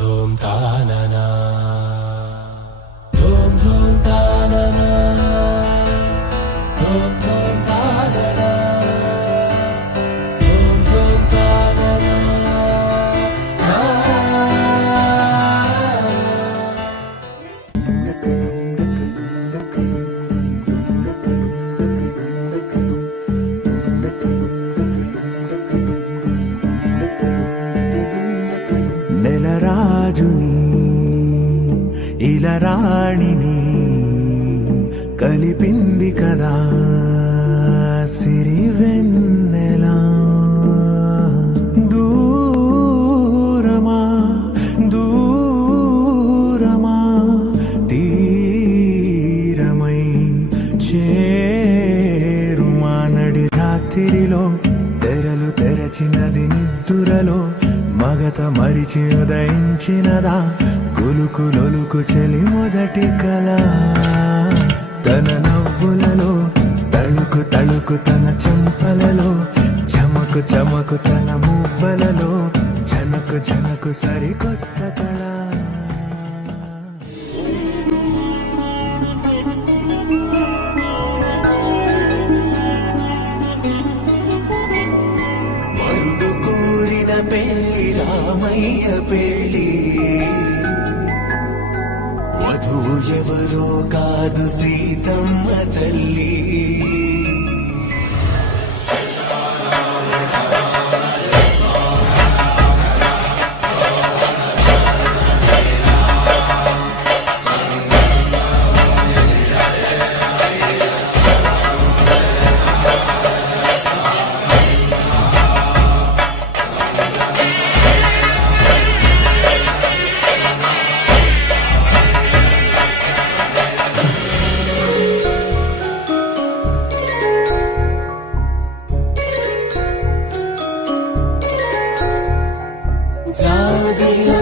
धूम तानना धूम धूम तानना धूम धूम तानना धूम धूम तानना నెలరాజుని ఇలరాణిని కలిపింది కదా సిరివెన్నెలా దూరమా దూరమా తీరమై చేరుమా నడి రాత్రిలో తెరలు తెరచినది నిద్దురలో మగత మరిచి ఉదయించినదా కులుకు లొలుకు చెలి మొదటి కళ తన నవ్వులలో తళుకు తళుకు తన చెంపలలో చమకు చమకు తన మువ్వలలో జనకు జనకు సరికొత్త కళ పెళ్లి రామయ్య పెళ్లి వధువు ఎవరో కాదు సీతమ్మ తల్లి जागिया